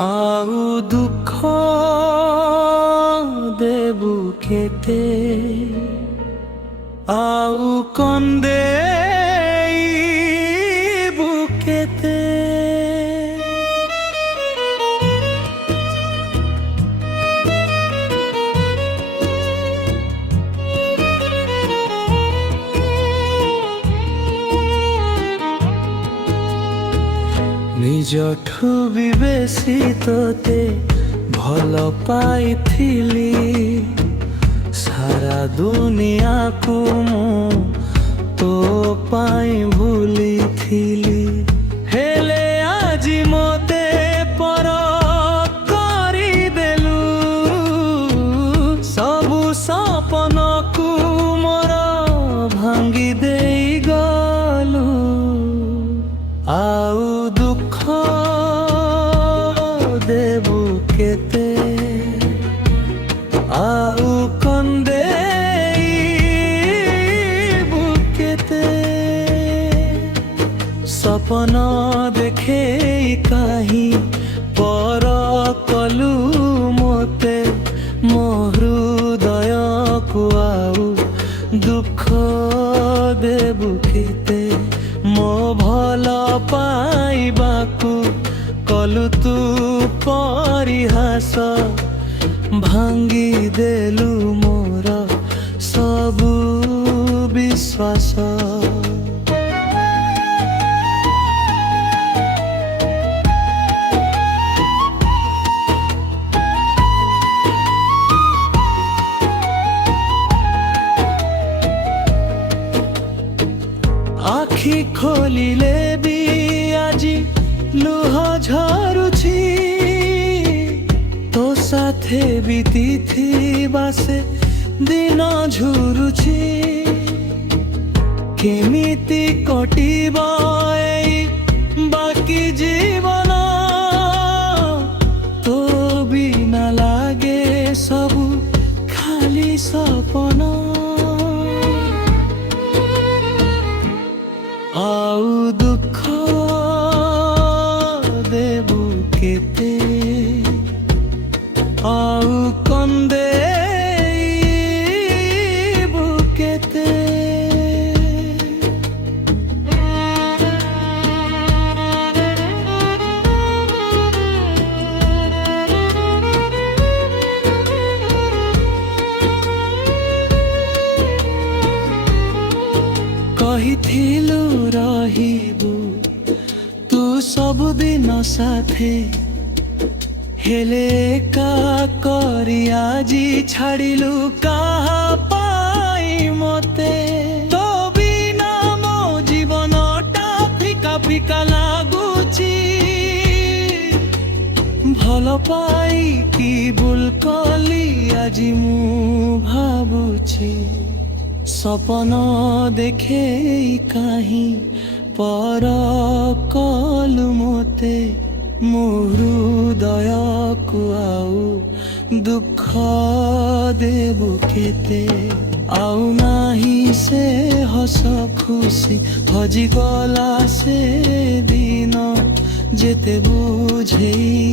ଆଉ ଦୁଃଖ ଦେବୁ କେତେ ଆଉ କନ୍ଦେଇବୁ କେତେ। ନିଜଠୁ ବି ବେଶୀ ତୋତେ ଭଲ ପାଇଥିଲି, ସାରା ଦୁନିଆକୁ ମୁଁ ତୋ ପାଇଁ ଭୁଲିଥିଲି। ହେଲେ ଆଜି ମୋତେ ପର କରିଦେଲୁ, ସବୁ ସପନକୁ ମୋର ଭାଙ୍ଗି ଦେଇଗଲୁ। ଆଉ ଦେବୁ କେତେ ଆଉ କନ୍ଦେଇବୁ କେତେ। ସପନ ଦେଖେଇ କାହିଁ ପର କଲୁ ମୋତେ, ମୋ ହୃଦୟକୁ ଆଉ ଦୁଃଖ ଦେବୁ କେତେ। ମୋ ଭଲ ପାଇବାକୁ କଲୁ ତୁ ପରିହାସ, ଭାଙ୍ଗି ଦେଲୁ ମୋର ସବୁ ବିଶ୍ୱାସ। ଆଖି ଖୋଲିଲେ ବି ଆଜି ଲୁହ ଝରୁଛି, ତୋ ସାଥେ ବିତିଥିବା ସେ ଦିନ ଝୁରୁଛି। କେମିତି କଟିବ ଏଇ ବାକି ଜୀବନ, ତୋ ବିନା ଲାଗେ ସବୁ ଖାଲି ସପନ। ଆଉ ଦୁଃଖ ଦେବୁ କେତେ ଆଉ କନ୍ଦେଇବୁ କେତେ। କହିଥିଲୁ ରହିବୁ ତୁ ସବୁଦିନ ସାଥେ, ହେଲେ ଏକା କରି ଆଜି ଛାଡ଼ିଲୁ କାହା ପାଇଁ ମୋତେ। ତୋ ବିନା ମୋ ଜୀବନଟା ଫିକା ଫିକା ଲାଗୁଛି, ଭଲ ପାଇକି ଭୁଲ କଲି ଆଜି ମୁଁ ଭାବୁଛି। ସପନ ଦେଖେଇ କାହିଁ ପର କଲୁ ମୋତେ, ମୋ ହୃଦୟକୁ ଆଉ ଦୁଃଖ ଦେବୁ କେତେ। ଆଉ ନାହିଁ ସେ ହସ ଖୁସି, ହଜିଗଲା ସେ ଦିନ ଯେତେ ବୁଝେଇ